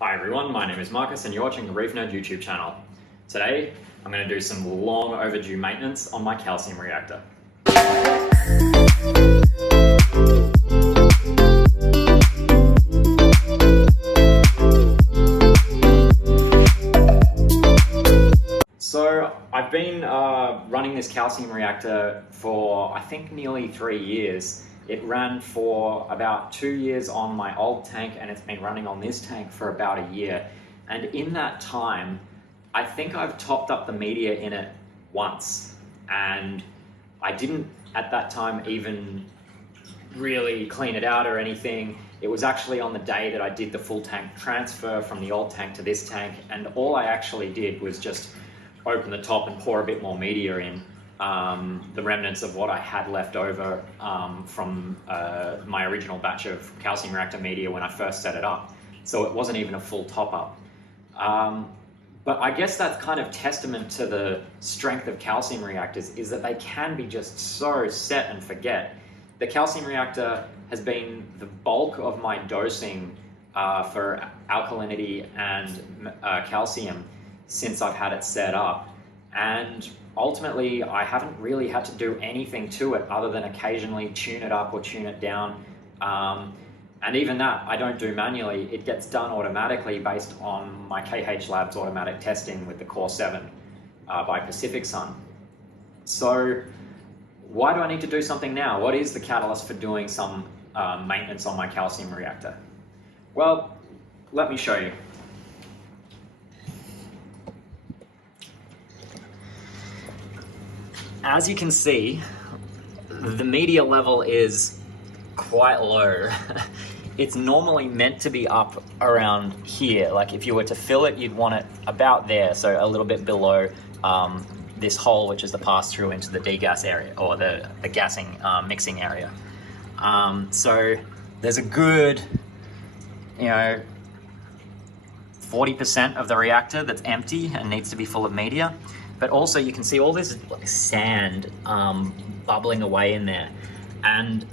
Hi everyone, my name is Marcus and you're watching the Reef YouTube channel. Today, I'm going to do some long overdue maintenance on my calcium reactor. So I've been running this calcium reactor for I think nearly 3 years. It ran for about 2 years on my old tank and it's been running on this tank for about a year. And in that time, I think I've topped up the media in it once. And I didn't at that time even really clean it out or anything. It was actually on the day that I did the full tank transfer from the old tank to this tank. And all I actually did was just open the top and pour a bit more media in. The remnants of what I had left over from my original batch of calcium reactor media when I first set it up. So it wasn't even a full top up. But I guess that's kind of testament to the strength of calcium reactors, is that they can be just so set and forget. The calcium reactor has been the bulk of my dosing for alkalinity and calcium since I've had it set up. And ultimately, I haven't really had to do anything to it other than occasionally tune it up or tune it down. And even that, I don't do manually. It gets done automatically based on my KH Labs automatic testing with the Core 7 by Pacific Sun. So why do I need to do something now? What is the catalyst for doing some maintenance on my calcium reactor? Well, let me show you. As you can see, the media level is quite low. It's normally meant to be up around here. Like if you were to fill it, you'd want it about there, so a little bit below this hole, which is the pass through into the degas area, or the gassing mixing area. So there's a good, 40% of the reactor that's empty and needs to be full of media. But also you can see all this sand bubbling away in there and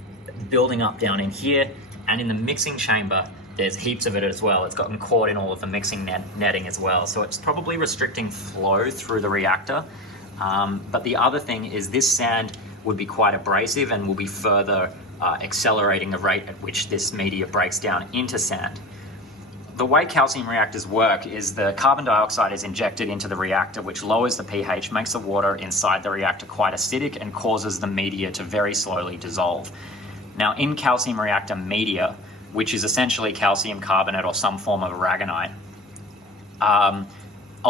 building up down in here, and in the mixing chamber there's heaps of it as well. It's gotten caught in all of the mixing netting as well, so it's probably restricting flow through the reactor. But the other thing is this sand would be quite abrasive and will be further accelerating the rate at which this media breaks down into sand. The way calcium reactors work is the carbon dioxide is injected into the reactor, which lowers the pH, makes the water inside the reactor quite acidic, and causes the media to very slowly dissolve. Now, in calcium reactor media, which is essentially calcium carbonate or some form of aragonite, a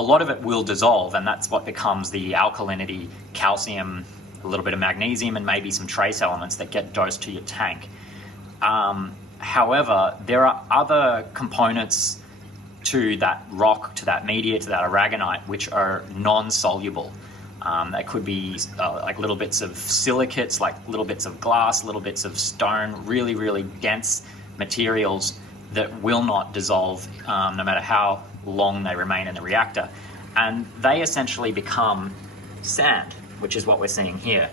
lot of it will dissolve, and that's what becomes the alkalinity, calcium, a little bit of magnesium, and maybe some trace elements that get dosed to your tank. However, there are other components to that rock, to that media, to that aragonite, which are non-soluble. They could be like little bits of silicates, like little bits of glass, little bits of stone, really, really dense materials that will not dissolve no matter how long they remain in the reactor. And they essentially become sand, which is what we're seeing here.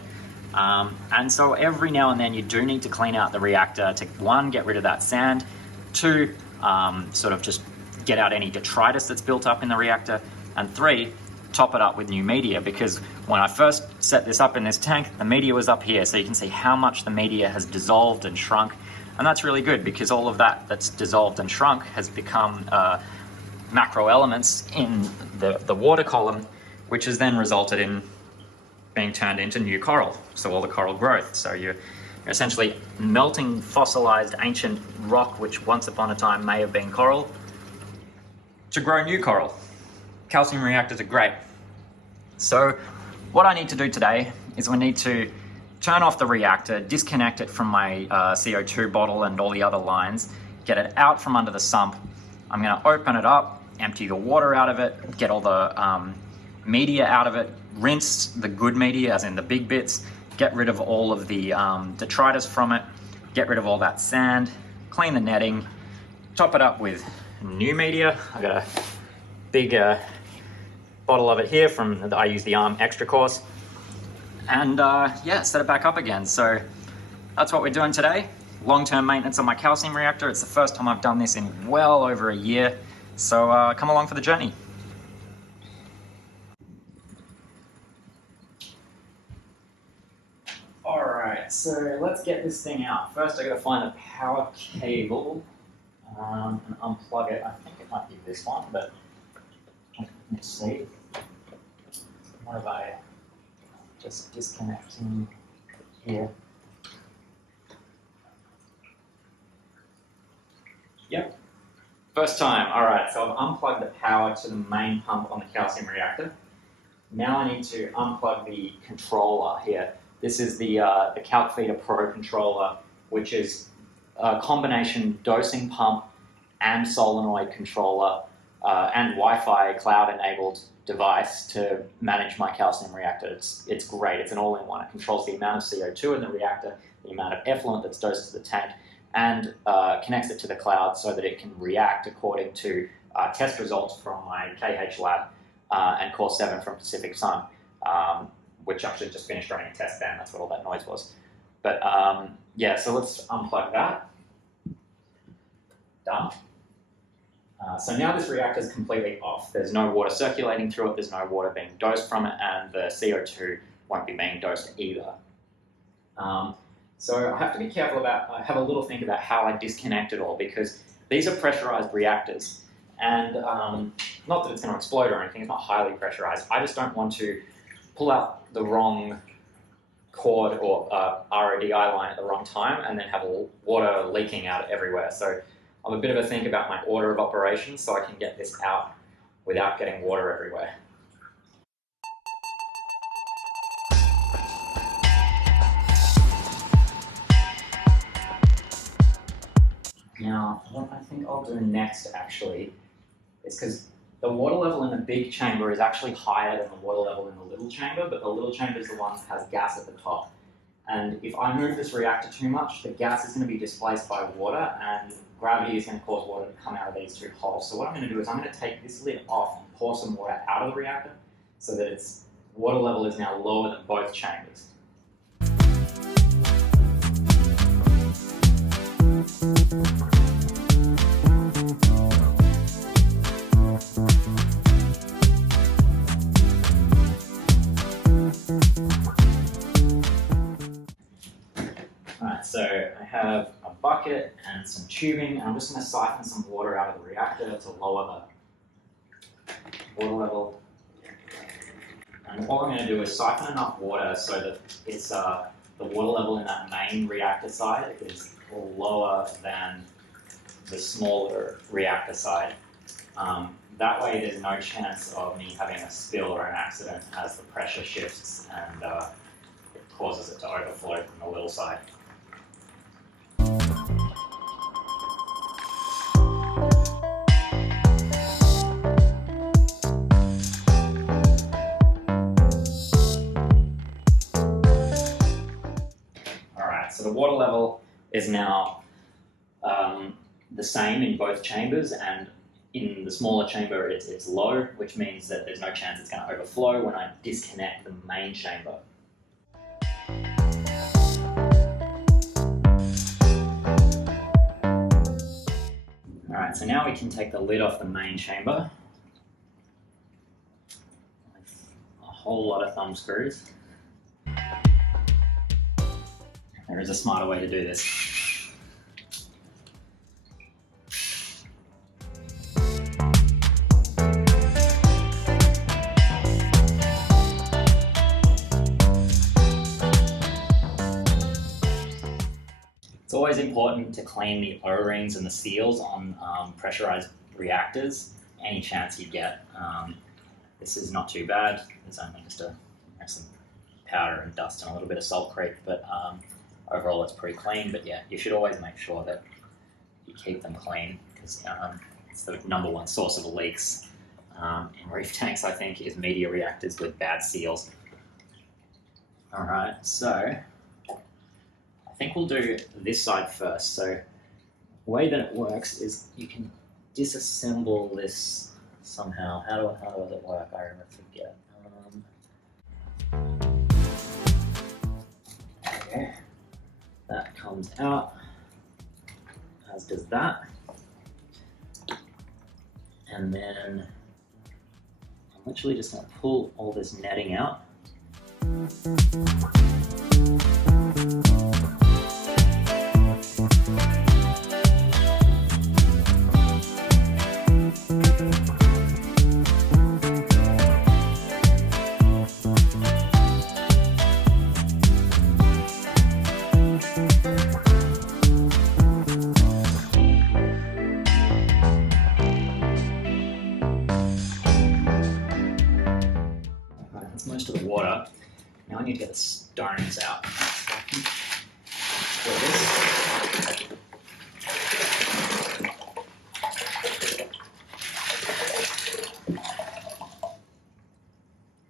And so every now and then you do need to clean out the reactor to, one, get rid of that sand, two, sort of just get out any detritus that's built up in the reactor, and three, top it up with new media, because when I first set this up in this tank, the media was up here, so you can see how much the media has dissolved and shrunk, and that's really good because all of that that's dissolved and shrunk has become macro elements in the water column, which has then resulted in being turned into new coral, so all the coral growth. So you're essentially melting fossilized ancient rock, which once upon a time may have been coral, to grow new coral. Calcium reactors are great. So what I need to do today is we need to turn off the reactor, disconnect it from my CO2 bottle and all the other lines, get it out from under the sump. I'm going to open it up, empty the water out of it, get all the media out of it, rinse the good media, as in the big bits, get rid of all of the detritus from it, get rid of all that sand, clean the netting, top it up with new media. I got a big bottle of it here I use the ARM Extra Course, and yeah, set it back up again. So that's what we're doing today. Long-term maintenance on my calcium reactor. It's the first time I've done this in well over a year. So come along for the journey. Alright, so let's get this thing out. First I gotta find the power cable and unplug it. I think it might be this one, but let's see. What have I just disconnecting here? Yep. First time. Alright, so I've unplugged the power to the main pump on the calcium reactor. Now I need to unplug the controller here. This is the Calc Feeder Pro controller, which is a combination dosing pump and solenoid controller and Wi-Fi cloud-enabled device to manage my calcium reactor. It's great. It's an all-in-one. It controls the amount of CO2 in the reactor, the amount of effluent that's dosed to the tank, and connects it to the cloud so that it can react according to test results from my KH lab and Core 7 from Pacific Sun, which actually just finished running a test then. That's what all that noise was. But yeah, so let's unplug that. Done. So now this reactor is completely off. There's no water circulating through it, there's no water being dosed from it, and the CO2 won't be being dosed either. So I have to be careful about, have a little think about how I disconnect it all, because these are pressurized reactors, and not that it's going to explode or anything, it's not highly pressurized. I just don't want to pull out the wrong cord or RODI line at the wrong time and then have water leaking out everywhere. So I'm a bit of a think about my order of operations so I can get this out without getting water everywhere. Now, what I think I'll do next actually is, because the water level in the big chamber is actually higher than the water level in the little chamber, but the little chamber is the one that has gas at the top. And if I move this reactor too much, the gas is going to be displaced by water, and gravity is going to cause water to come out of these two holes. So what I'm going to do is I'm going to take this lid off and pour some water out of the reactor so that its water level is now lower than both chambers. Alright, so I have a bucket and some tubing, and I'm just going to siphon some water out of the reactor to lower the water level. And what I'm going to do is siphon enough water so that it's the water level in that main reactor side is lower than the smaller reactor side. That way there's no chance of me having a spill or an accident as the pressure shifts and it causes it to overflow from the little side. Alright, so the water level is now the same in both chambers, and in the smaller chamber it's low, which means that there's no chance it's going to overflow when I disconnect the main chamber. Alright, so now we can take the lid off the main chamber with a whole lot of thumb screws. There is a smarter way to do this. It's always important to clean the O-rings and the seals on pressurized reactors, any chance you get. This is not too bad. There's only just some powder and dust and a little bit of salt creep, but overall it's pretty clean. But yeah, you should always make sure that you keep them clean, because it's the #1 source of leaks in reef tanks, I think, is media reactors with bad seals. Alright, so I think we'll do this side first. So the way that it works is you can disassemble this somehow. How does it work? I forget. Okay. That comes out, as does that. And then I'm literally just going to pull all this netting out. That's most of the water. Now I need to get the stones out.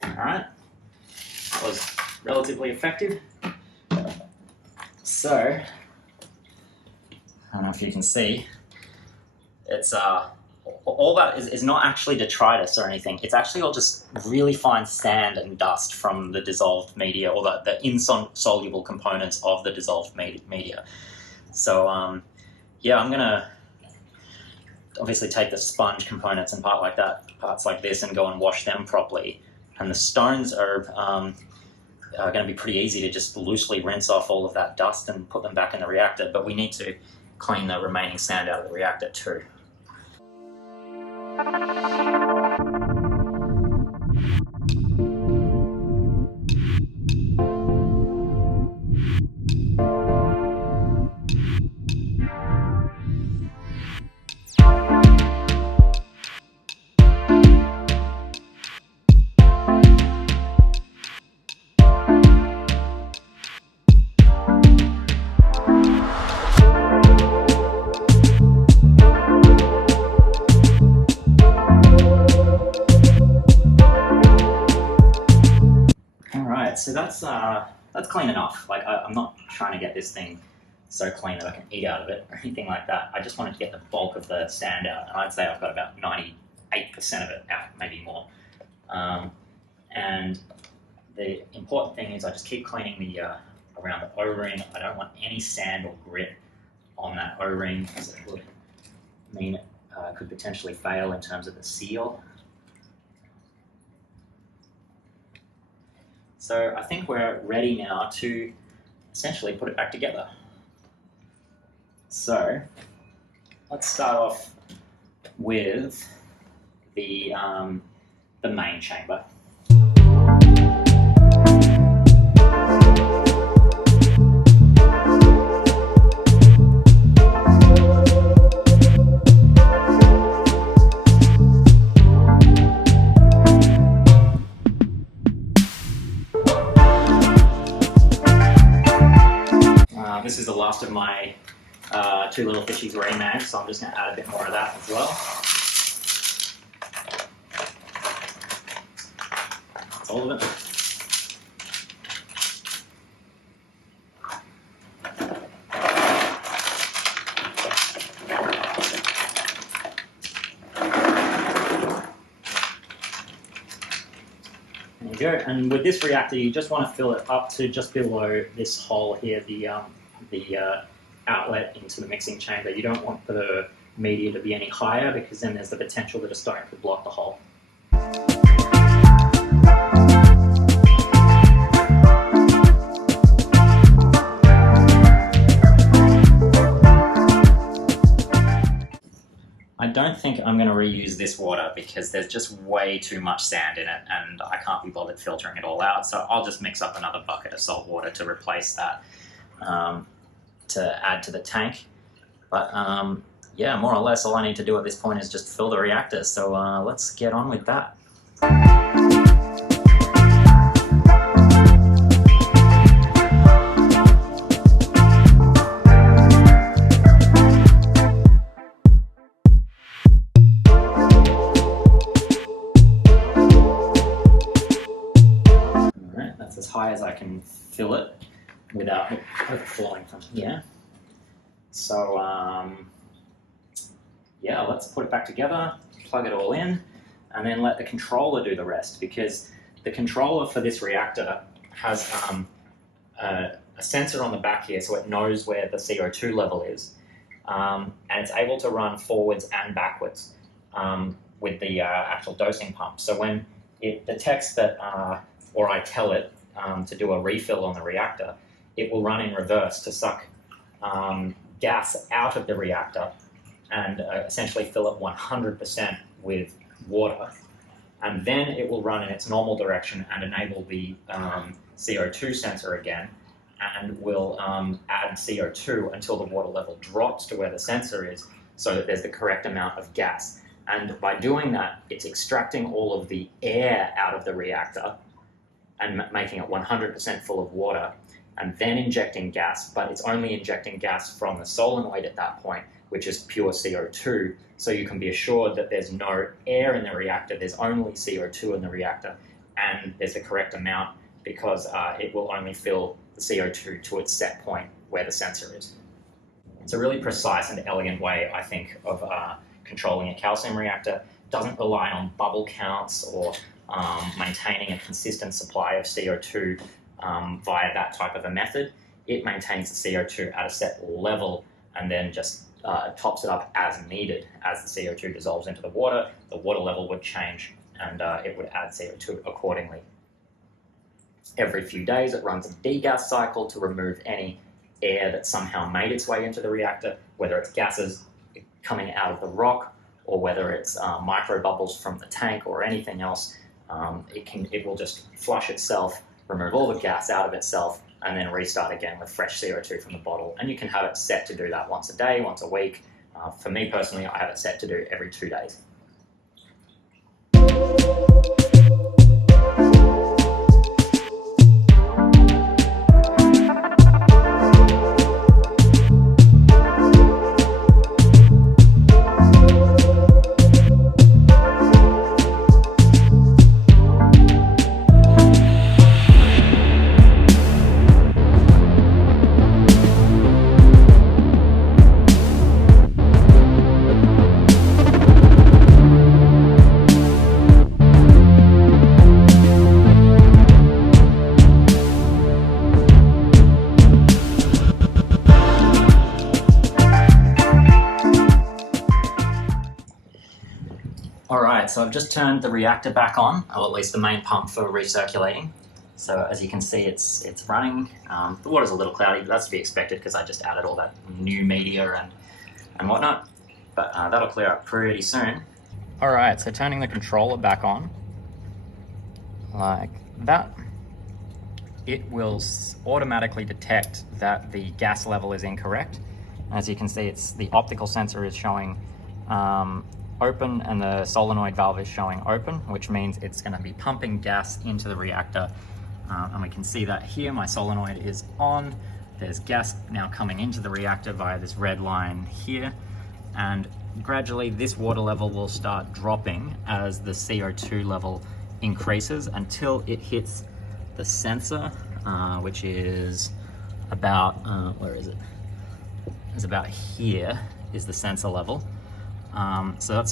Alright, that was relatively effective. So, I don't know if you can see, it's all that is not actually detritus or anything. It's actually all just really fine sand and dust from the dissolved media, or the insoluble components of the dissolved media. So yeah, I'm gonna obviously take the sponge components and parts like this and go and wash them properly. And the stones are going to be pretty easy to just loosely rinse off all of that dust and put them back in the reactor, but we need to clean the remaining sand out of the reactor too. So that's clean enough. Like I'm not trying to get this thing so clean that I can eat out of it or anything like that. I just wanted to get the bulk of the sand out, and I'd say I've got about 98% of it out, maybe more. And the important thing is I just keep cleaning the around the O-ring. I don't want any sand or grit on that O-ring, because it would mean it could potentially fail in terms of the seal. So I think we're ready now to essentially put it back together. So let's start off with the main chamber. This is the last of my two little fishies remag, so I'm just going to add a bit more of that as well. That's all of it. There you go. And with this reactor, you just want to fill it up to just below this hole here, the outlet into the mixing chamber. You don't want the media to be any higher, because then there's the potential that a stone could block the hole. I don't think I'm going to reuse this water because there's just way too much sand in it and I can't be bothered filtering it all out, so I'll just mix up another bucket of salt water to replace that, to add to the tank. But yeah, more or less all I need to do at this point is just fill the reactor, so let's get on with that. Alright, that's as high as I can fill it without it overflowing from here. So yeah, let's put it back together, plug it all in, and then let the controller do the rest, because the controller for this reactor has a sensor on the back here, so it knows where the CO2 level is, and it's able to run forwards and backwards. with the actual dosing pump. So when it detects that, or I tell it to do a refill on the reactor, it will run in reverse to suck gas out of the reactor and essentially fill it 100% with water. And then it will run in its normal direction and enable the CO2 sensor again, and will add CO2 until the water level drops to where the sensor is, so that there's the correct amount of gas. And by doing that, it's extracting all of the air out of the reactor and making it 100% full of water, and then injecting gas, but it's only injecting gas from the solenoid at that point, which is pure CO2, so you can be assured that there's no air in the reactor, there's only CO2 in the reactor, and there's the correct amount, because it will only fill the CO2 to its set point where the sensor is. It's a really precise and elegant way, I think, of controlling a calcium reactor. It doesn't rely on bubble counts or maintaining a consistent supply of CO2 via that type of a method. It maintains the CO2 at a set level and then just tops it up as needed. As the CO2 dissolves into the water level would change, and it would add CO2 accordingly. Every few days it runs a degas cycle to remove any air that somehow made its way into the reactor, whether it's gases coming out of the rock or whether it's micro bubbles from the tank or anything else. It will just flush itself, remove all the gas out of itself, and then restart again with fresh CO2 from the bottle. And you can have it set to do that once a day, once a week. For me personally, I have it set to do every 2 days. Alright, so I've just turned the reactor back on, or at least the main pump for recirculating. So as you can see, it's running. The water's a little cloudy, but that's to be expected because I just added all that new media and whatnot. But that'll clear up pretty soon. Alright, so turning the controller back on, like that, it will automatically detect that the gas level is incorrect. As you can see, the optical sensor is showing open and the solenoid valve is showing open, which means it's going to be pumping gas into the reactor. And we can see that here my solenoid is on. There's gas now coming into the reactor via this red line here, and gradually this water level will start dropping as the CO2 level increases until it hits the sensor, which is about, where is it? It's about here is the sensor level. So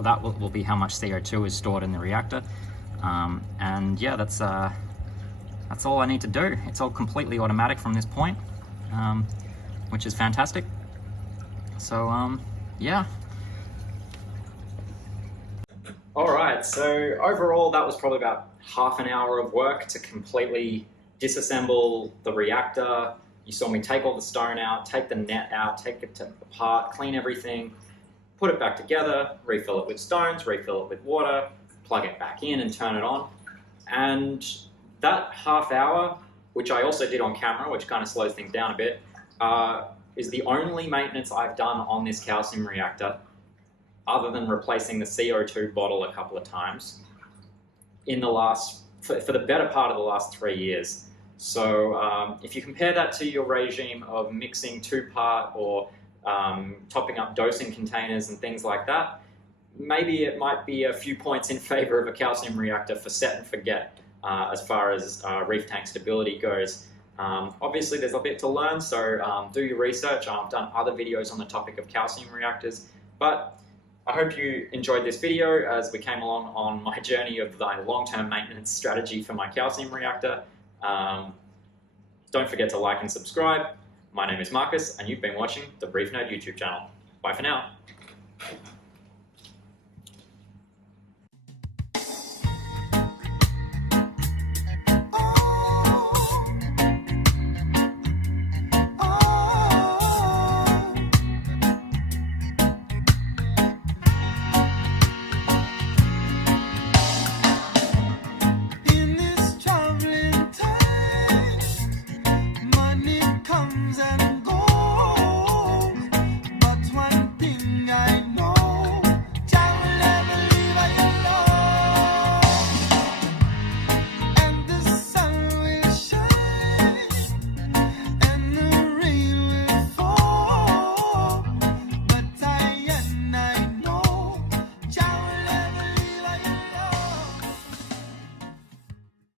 that will be how much CO2 is stored in the reactor. And yeah, that's all I need to do. It's all completely automatic from this point, which is fantastic. So yeah. Alright, so overall that was probably about half an hour of work to completely disassemble the reactor. You saw me take all the stone out, take the net out, take it apart, clean everything, put it back together, refill it with stones, refill it with water, plug it back in and turn it on. And that half hour, which I also did on camera, which kind of slows things down a bit, is the only maintenance I've done on this calcium reactor, other than replacing the CO2 bottle a couple of times, in the for the better part of the last 3 years. So if you compare that to your regime of mixing 2-part or topping up dosing containers and things like that, maybe it might be a few points in favor of a calcium reactor for set and forget as far as reef tank stability goes. Obviously there's a bit to learn, so do your research. I've done other videos on the topic of calcium reactors, but I hope you enjoyed this video as we came along on my journey of the long-term maintenance strategy for my calcium reactor. Don't forget to like and subscribe. My name is Marcus, and you've been watching the Reef Nerd YouTube channel. Bye for now.